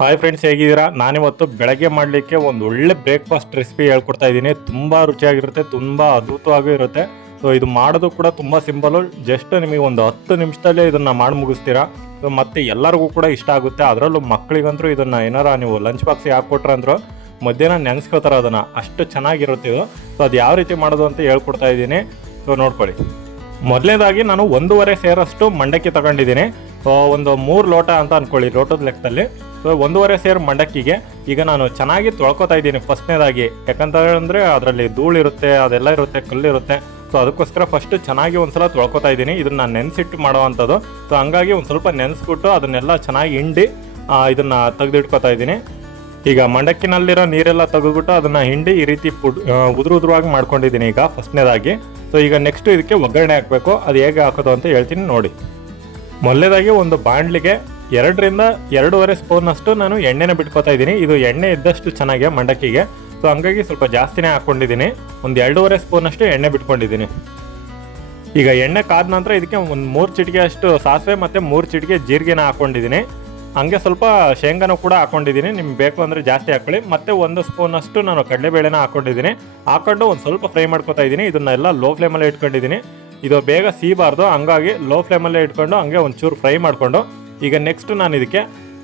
Hi friends ಹೇಗಿದ್ದೀರಾ? ನಾನಿವತ್ತು ಬೆಳಗ್ಗೆ ಮಾಡಲಿಕ್ಕೆ ಒಂದು ಒಳ್ಳೆ ಬ್ರೇಕ್ಫಾಸ್ಟ್ ರೆಸಿಪಿ ಹೇಳ್ಕೊಡ್ತಾ ಇದ್ದೀನಿ. ತುಂಬ ರುಚಿಯಾಗಿರುತ್ತೆ, ತುಂಬ ಅದ್ಭುತವಾಗೂ ಇರುತ್ತೆ. ಸೊ ಇದು ಮಾಡೋದು ಕೂಡ ತುಂಬ ಸಿಂಪಲು ಜಸ್ಟ್ ನಿಮಗೆ ಒಂದು ಹತ್ತು ನಿಮಿಷದಲ್ಲೇ ಇದನ್ನು ಮಾಡಿ ಮುಗಿಸ್ತೀರಾ? ಸೊ ಮತ್ತು ಎಲ್ಲರಿಗೂ ಕೂಡ ಇಷ್ಟ ಆಗುತ್ತೆ. ಅದರಲ್ಲೂ ಮಕ್ಕಳಿಗಂತೂ ಇದನ್ನು ಏನಾರ ನೀವು ಲಂಚ್ ಬಾಕ್ಸಿಗೆ ಹಾಕ್ಕೊಟ್ರೆ ಅಂದ್ರು ಮಧ್ಯಾಹ್ನ ನೆನೆಸ್ಕೋತಾರೆ ಅದನ್ನು. ಅಷ್ಟು ಚೆನ್ನಾಗಿರುತ್ತೆ ಇದು. ಸೊ ಅದು ಯಾವ ರೀತಿ ಮಾಡೋದು ಅಂತ ಹೇಳ್ಕೊಡ್ತಾ ಇದ್ದೀನಿ. ಸೊ ನೋಡ್ಕೊಳ್ಳಿ. ಮೊದಲನೇದಾಗಿ ನಾನು ಒಂದೂವರೆ ಸೇರಷ್ಟು ಮಂಡಕ್ಕಿ ತಗೊಂಡಿದ್ದೀನಿ. ಒಂದು ಮೂರು ಲೋಟ ಅಂತ ಅನ್ಕೊಳ್ಳಿ, ಲೋಟದ ಲೆಕ್ಕದಲ್ಲಿ. ಸೊ ಒಂದೂವರೆ ಸೇರು ಮಂಡಕ್ಕಿಗೆ ಈಗ ನಾನು ಚೆನ್ನಾಗಿ ತೊಳ್ಕೊತಾ ಇದ್ದೀನಿ. ಫಸ್ಟ್ನೇದಾಗಿ ಯಾಕಂತ ಹೇಳಿದ್ರೆ ಅದರಲ್ಲಿ ಧೂಳಿರುತ್ತೆ ಅದೆಲ್ಲ ಇರುತ್ತೆ ಕಲ್ಲಿರುತ್ತೆ ಸೊ ಅದಕ್ಕೋಸ್ಕರ ಫಸ್ಟ್ ಚೆನ್ನಾಗಿ ಒಂದ್ಸಲ ತೊಳ್ಕೊತಾ ಇದ್ದೀನಿ. ಇದನ್ನ ನೆನೆಸಿಟ್ಟು ಮಾಡುವಂಥದ್ದು ಸೊ ಹಂಗಾಗಿ ಒಂದು ಸ್ವಲ್ಪ ನೆನೆಸ್ಬಿಟ್ಟು ಅದನ್ನೆಲ್ಲ ಚೆನ್ನಾಗಿ ಹಿಂಡಿ ಇದನ್ನು ತೆಗೆದಿಟ್ಕೊತಾ ಇದ್ದೀನಿ. ಈಗ ಮಂಡಕ್ಕಿನಲ್ಲಿರೋ ನೀರೆಲ್ಲ ತೆಗೆದ್ಬಿಟ್ಟು ಅದನ್ನ ಹಿಂಡಿ ಈ ರೀತಿ ಪುಡ್ ಉದುರು ಉದುರುವಾಗಿ ಮಾಡ್ಕೊಂಡಿದ್ದೀನಿ ಈಗ ಫಸ್ಟ್ನೇದಾಗಿ. ಸೊ ಈಗ ನೆಕ್ಸ್ಟ್ ಇದಕ್ಕೆ ಒಗ್ಗರಣೆ ಹಾಕಬೇಕು. ಅದು ಹೇಗೆ ಹಾಕೋದು ಅಂತ ಹೇಳ್ತೀನಿ ನೋಡಿ. ಮೊದಲೇದಾಗಿ ಒಂದು ಬಾಂಡ್ಲಿಗೆ ಎರಡರಿಂದ ಎರಡೂವರೆ ಸ್ಪೂನ್ ಅಷ್ಟು ನಾನು ಎಣ್ಣೆನ ಬಿಟ್ಕೋತಾ ಇದ್ದೀನಿ. ಇದು ಎಣ್ಣೆ ಇದ್ದಷ್ಟು ಚೆನ್ನಾಗಿ ಮಂಡಕ್ಕಿಗೆ. ಸೊ ಹಂಗಾಗಿ ಸ್ವಲ್ಪ ಜಾಸ್ತಿನೇ ಹಾಕ್ಕೊಂಡಿದ್ದೀನಿ ಒಂದು ಎರಡೂವರೆ ಸ್ಪೂನ್ ಅಷ್ಟು ಎಣ್ಣೆ ಬಿಟ್ಕೊಂಡಿದ್ದೀನಿ. ಈಗ ಎಣ್ಣೆ ಕಾದ ನಂತರ ಇದಕ್ಕೆ ಒಂದು ಮೂರು ಚಿಟಿಕೆ ಅಷ್ಟು ಸಾಸಿವೆ ಮತ್ತು ಮೂರು ಚಿಟಿಕೆ ಜೀರಿಗೆನ ಹಾಕ್ಕೊಂಡಿದ್ದೀನಿ ಹಂಗೆ ಸ್ವಲ್ಪ ಶೇಂಗಾನು ಕೂಡ ಹಾಕೊಂಡಿದ್ದೀನಿ. ನಿಮ್ಗೆ ಬೇಕು ಅಂದರೆ ಜಾಸ್ತಿ ಹಾಕೊಳ್ಳಿ. ಮತ್ತೆ ಒಂದು ಸ್ಪೂನ್ ಅಷ್ಟು ನಾನು ಕಡಲೆಬೇಳೆನ ಹಾಕೊಂಡಿದ್ದೀನಿ. ಹಾಕೊಂಡು ಒಂದು ಸ್ವಲ್ಪ ಫ್ರೈ ಮಾಡ್ಕೊತಾ ಇದ್ದೀನಿ. ಇದನ್ನೆಲ್ಲ ಲೋ ಫ್ಲೇಮಲ್ಲಿ ಇಟ್ಕೊಂಡಿದ್ದೀನಿ. ಇದು ಬೇಗ ಸೀಬಾರ್ದು, ಹಂಗಾಗಿ ಲೋ ಫ್ಲೇಮಲ್ಲೇ ಇಟ್ಕೊಂಡು ಹಂಗೆ ಒಂಚೂರು ಫ್ರೈ ಮಾಡಿಕೊಂಡು. ಈಗ ನೆಕ್ಸ್ಟ್ ನಾನು ಇದಕ್ಕೆ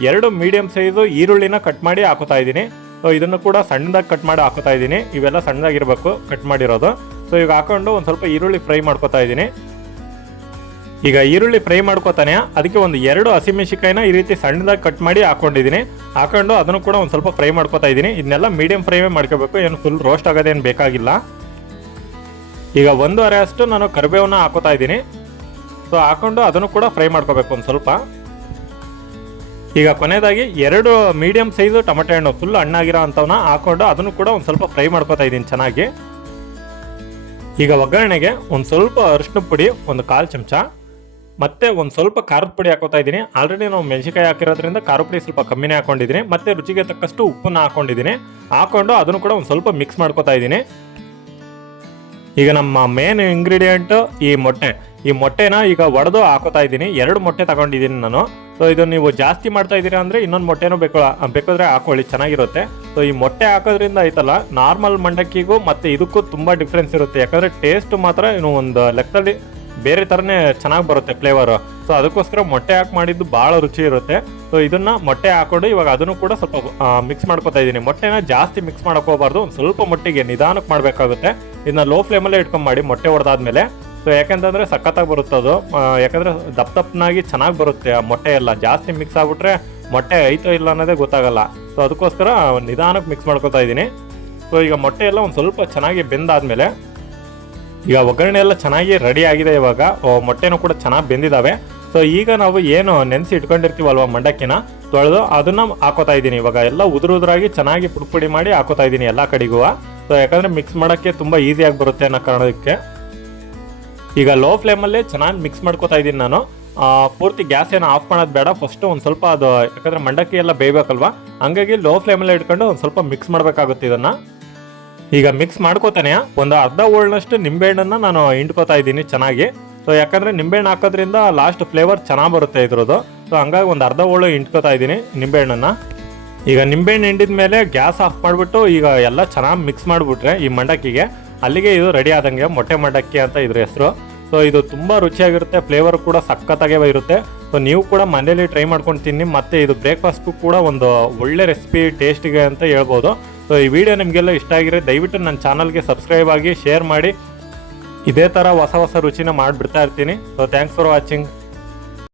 ಎರಡು ಮೀಡಿಯಮ್ ಸೈಜು ಈರುಳ್ಳಿನ ಕಟ್ ಮಾಡಿ ಹಾಕೋತಾ ಇದ್ದೀನಿ. ಸೊ ಇದನ್ನು ಕೂಡ ಸಣ್ಣದಾಗಿ ಕಟ್ ಮಾಡಿ ಹಾಕೋತಾ ಇದ್ದೀನಿ. ಇವೆಲ್ಲ ಸಣ್ಣದಾಗಿರ್ಬೇಕು ಕಟ್ ಮಾಡಿರೋದು. ಸೊ ಈಗ ಹಾಕೊಂಡು ಒಂದು ಸ್ವಲ್ಪ ಈರುಳ್ಳಿ ಫ್ರೈ ಮಾಡ್ಕೋತಾ ಇದ್ದೀನಿ. ಈಗ ಈರುಳ್ಳಿ ಫ್ರೈ ಮಾಡ್ಕೋತಾನೆ, ಅದಕ್ಕೆ ಒಂದು ಎರಡು ಹಸಿಮೆಣಸಿಕಾಯಿನ ಈ ರೀತಿ ಸಣ್ಣದಾಗಿ ಕಟ್ ಮಾಡಿ ಹಾಕೊಂಡಿದ್ದೀನಿ. ಹಾಕೊಂಡು ಅದನ್ನು ಕೂಡ ಒಂದು ಸ್ವಲ್ಪ ಫ್ರೈ ಮಾಡ್ಕೋತಾ ಇದ್ದೀನಿ. ಇದನ್ನೆಲ್ಲ ಮೀಡಿಯಂ ಫ್ರೈವೇ ಮಾಡ್ಕೋಬೇಕು, ಏನು ಫುಲ್ ರೋಸ್ಟ್ ಆಗೋದೇನು ಬೇಕಾಗಿಲ್ಲ. ಈಗ ಒಂದೂವರೆ ಅಷ್ಟು ನಾನು ಕರಿಬೇವನ್ನ ಹಾಕೋತಾ ಇದ್ದೀನಿ. ಸೊ ಹಾಕೊಂಡು ಅದನ್ನು ಕೂಡ ಫ್ರೈ ಮಾಡ್ಕೋಬೇಕು ಒಂದು ಸ್ವಲ್ಪ. ಈಗ ಕೊನೆಯದಾಗಿ ಎರಡು ಮೀಡಿಯಂ ಸೈಜು ಟೊಮೆಟೊ ಹಣ್ಣು ಫುಲ್ ಹಣ್ಣಾಗಿರೋ ಅಂಥವನ್ನ ಹಾಕೊಂಡು ಅದನ್ನು ಕೂಡ ಒಂದು ಸ್ವಲ್ಪ ಫ್ರೈ ಮಾಡ್ಕೋತಾ ಇದ್ದೀನಿ ಚೆನ್ನಾಗಿ. ಈಗ ಒಗ್ಗರಣೆಗೆ ಒಂದು ಸ್ವಲ್ಪ ಅರಿಶಿನ ಪುಡಿ, ಒಂದು ಕಾಲು ಚಮಚ, ಮತ್ತೆ ಒಂದು ಸ್ವಲ್ಪ ಖಾರದ ಪುಡಿ ಹಾಕೋತಾ ಇದ್ದೀನಿ. ಆಲ್ರೆಡಿ ನಾವು ಮೆಣಸಿಕಾಯಿ ಹಾಕಿರೋದ್ರಿಂದ ಖಾರ ಪುಡಿ ಸ್ವಲ್ಪ ಕಮ್ಮಿನೇ ಹಾಕೊಂಡಿದ್ದೀನಿ. ಮತ್ತೆ ರುಚಿಗೆ ತಕ್ಕಷ್ಟು ಉಪ್ಪನ್ನು ಹಾಕೊಂಡಿದ್ದೀನಿ. ಹಾಕೊಂಡು ಅದನ್ನು ಕೂಡ ಒಂದು ಸ್ವಲ್ಪ ಮಿಕ್ಸ್ ಮಾಡ್ಕೋತಾ ಇದ್ದೀನಿ. ಈಗ ನಮ್ಮ ಮೇನ್ ಇಂಗ್ರೀಡಿಯೆಂಟ್ ಈ ಮೊಟ್ಟೆ. ಈ ಮೊಟ್ಟೆನ ಈಗ ಒಡೆದು ಹಾಕೋತಾ ಇದ್ದೀನಿ. ಎರಡು ಮೊಟ್ಟೆ ತಗೊಂಡಿದ್ದೀನಿ ನಾನು. ಸೊ ಇದು ನೀವು ಜಾಸ್ತಿ ಮಾಡ್ತಾ ಇದ್ದೀರಾ ಅಂದರೆ ಇನ್ನೊಂದು ಮೊಟ್ಟೆನೂ ಬೇಕು ಬೇಕಾದ್ರೆ ಹಾಕೊಳ್ಳಿ, ಚೆನ್ನಾಗಿರುತ್ತೆ. ಸೊ ಈ ಮೊಟ್ಟೆ ಹಾಕೋದ್ರಿಂದ ಐತಲ್ಲ ನಾರ್ಮಲ್ ಮಂಡಕ್ಕಿಗೂ ಮತ್ತು ಇದಕ್ಕೂ ತುಂಬ ಡಿಫ್ರೆನ್ಸ್ ಇರುತ್ತೆ. ಯಾಕಂದರೆ ಟೇಸ್ಟ್ ಮಾತ್ರ ಇನ್ನು ಒಂದು ಲೆಕ್ಕದಲ್ಲಿ ಬೇರೆ ಥರನೇ ಚೆನ್ನಾಗಿ ಬರುತ್ತೆ ಫ್ಲೇವರು ಸೊ ಅದಕ್ಕೋಸ್ಕರ ಮೊಟ್ಟೆ ಹಾಕಿ ಮಾಡಿದ್ದು ಭಾಳ ರುಚಿ ಇರುತ್ತೆ. ಸೊ ಇದನ್ನು ಮೊಟ್ಟೆ ಹಾಕೊಂಡು ಇವಾಗ ಅದನ್ನು ಕೂಡ ಸ್ವಲ್ಪ ಮಿಕ್ಸ್ ಮಾಡ್ಕೊತಾ ಇದ್ದೀನಿ. ಮೊಟ್ಟೆನ ಜಾಸ್ತಿ ಮಿಕ್ಸ್ ಮಾಡ್ಕೋಬಾರ್ದು ಒಂದು ಸ್ವಲ್ಪ ಮೊಟ್ಟೆಗೆ ನಿಧಾನಕ್ಕೆ ಮಾಡಬೇಕಾಗುತ್ತೆ. ಇದನ್ನ ಲೋ ಫ್ಲೇಮಲ್ಲೇ ಇಟ್ಕೊಂಡು ಮಾಡಿ ಮೊಟ್ಟೆ ಹೊಡೆದಾದ್ಮೇಲೆ ಸೊ ಯಾಕೆಂತಂದರೆ ಸಖತ್ತಾಗಿ ಬರುತ್ತೆ ಅದು. ಯಾಕಂದ್ರೆ ದಪ್ಪ ದಪ್ಪನಾಗಿ ಚೆನ್ನಾಗಿ ಬರುತ್ತೆ ಆ ಮೊಟ್ಟೆ ಎಲ್ಲ. ಜಾಸ್ತಿ ಮಿಕ್ಸ್ ಆಗಿಬಿಟ್ರೆ ಮೊಟ್ಟೆ ಐತೋ ಇಲ್ಲ ಅನ್ನೋದೇ ಗೊತ್ತಾಗಲ್ಲ. ಸೊ ಅದಕ್ಕೋಸ್ಕರ ನಿಧಾನಕ್ಕೆ ಮಿಕ್ಸ್ ಮಾಡ್ಕೊತಾ ಇದ್ದೀನಿ. ಸೊ ಈಗ ಮೊಟ್ಟೆ ಎಲ್ಲ ಒಂದು ಸ್ವಲ್ಪ ಚೆನ್ನಾಗಿ ಬೆಂದಾದ್ಮೇಲೆ ಈಗ ಒಗ್ಗರಣೆ ಎಲ್ಲ ಚೆನ್ನಾಗಿ ರೆಡಿ ಆಗಿದೆ ಇವಾಗ. ಮೊಟ್ಟೆನೂ ಕೂಡ ಚೆನ್ನಾಗಿ ಬೆಂದಿದ್ದಾವೆ ಸೊ ಈಗ ನಾವು ಏನು ನೆನೆಸಿ ಇಟ್ಕೊಂಡಿರ್ತೀವಲ್ವ ಮಂಡಕ್ಕಿನ? ತೊಳೆದು ಅದನ್ನ ಹಾಕೋತಾ ಇದ್ದೀನಿ. ಇವಾಗ ಎಲ್ಲ ಉದುರು ಉದುರಾಗಿ ಚೆನ್ನಾಗಿ ಪುಡಿ ಮಾಡಿ ಹಾಕೋತಾ ಇದ್ದೀನಿ ಎಲ್ಲ ಕಡೆಗೂ. ಸೊ ಯಾಕಂದ್ರೆ ಮಿಕ್ಸ್ ಮಾಡೋಕ್ಕೆ ತುಂಬ ಈಸಿಯಾಗಿ ಬರುತ್ತೆ ಅನ್ನೋ ಕಾರಣಕ್ಕೆ. ಈಗ ಲೋ ಫ್ಲೇಮಲ್ಲೇ ಚೆನ್ನಾಗಿ ಮಿಕ್ಸ್ ಮಾಡ್ಕೋತಾ ಇದ್ದೀನಿ ನಾನು. ಪೂರ್ತಿ ಗ್ಯಾಸ್ ಏನು ಆಫ್ ಮಾಡೋದು ಬೇಡ. ಫಸ್ಟ್ ಒಂದು ಸ್ವಲ್ಪ ಅದು ಯಾಕಂದ್ರೆ ಮಂಡಕ್ಕಿ ಎಲ್ಲ ಬೇಯಬೇಕಲ್ವಾ? ಹಂಗಾಗಿ ಲೋ ಫ್ಲೇಮಲ್ಲೇ ಇಟ್ಕೊಂಡು ಒಂದು ಸ್ವಲ್ಪ ಮಿಕ್ಸ್ ಮಾಡಬೇಕಾಗುತ್ತೆ ಇದನ್ನ. ಈಗ ಮಿಕ್ಸ್ ಮಾಡ್ಕೋತಾನೆ. ಒಂದು ಅರ್ಧ ಹೋಳ್ನಷ್ಟು ನಿಂಬೆಹಣ್ಣನ್ನು ನಾನು ಹಿಂಡ್ಕೋತಾ ಇದ್ದೀನಿ ಚೆನ್ನಾಗಿ. ಸೊ ಯಾಕಂದ್ರೆ ನಿಂಬೆಹಣ್ಣು ಹಾಕೋದ್ರಿಂದ ಲಾಸ್ಟ್ ಫ್ಲೇವರ್ ಚೆನ್ನಾಗಿ ಬರುತ್ತೆ ಇದ್ರದ್ದು. ಸೊ ಹಂಗಾಗಿ ಒಂದು ಅರ್ಧ ಹೋಳು ಹಿಂಡ್ಕೋತಾ ಇದ್ದೀನಿ ನಿಂಬೆಹಣ್ಣನ್ನು. ಈಗ ನಿಂಬೆಹಣ್ಣು ಹಿಂಡಿದ ಮೇಲೆ ಗ್ಯಾಸ್ ಆಫ್ ಮಾಡಿಬಿಟ್ಟು ಈಗ ಎಲ್ಲ ಚೆನ್ನಾಗಿ ಮಿಕ್ಸ್ ಮಾಡಿಬಿಟ್ರೆ ಈ ಮಂಡಕ್ಕಿಗೆ. ಅಲ್ಲಿಗೆ ಇದು ರೆಡಿ ಆದಂಗೆ ಮೊಟ್ಟೆ ಮಂಡಕ್ಕಿ ಅಂತ ಇದ್ರ ಹೆಸರು. ಸೊ ಇದು ತುಂಬ ರುಚಿಯಾಗಿರುತ್ತೆ ಫ್ಲೇವರ್ ಕೂಡ ಸಖತ್ತಾಗೇ ಇರುತ್ತೆ. ಸೊ ನೀವು ಕೂಡ ಮನೇಲಿ ಟ್ರೈ ಮಾಡ್ಕೊಂಡು ತಿನ್ನಿ. ಮತ್ತೆ ಇದು ಬ್ರೇಕ್ಫಾಸ್ಟ್ಗೂ ಕೂಡ ಒಂದು ಒಳ್ಳೆ ರೆಸಿಪಿ ಟೇಸ್ಟಿಗೆ ಅಂತ ಹೇಳ್ಬೋದು. ಸೊ ಈ ವಿಡಿಯೋ ನಿಮಗೆಲ್ಲ ಇಷ್ಟ ಆಗಿದ್ರೆ ದಯವಿಟ್ಟು ನನ್ನ ಚಾನಲ್ಗೆ ಸಬ್ಸ್ಕ್ರೈಬ್ ಆಗಿ ಶೇರ್ ಮಾಡಿ. ಇದೇ ಥರ ಹೊಸ ಹೊಸ ರುಚಿನ ಮಾಡಿಬಿಡ್ತಾ ಇರ್ತೀನಿ. So thanks for watching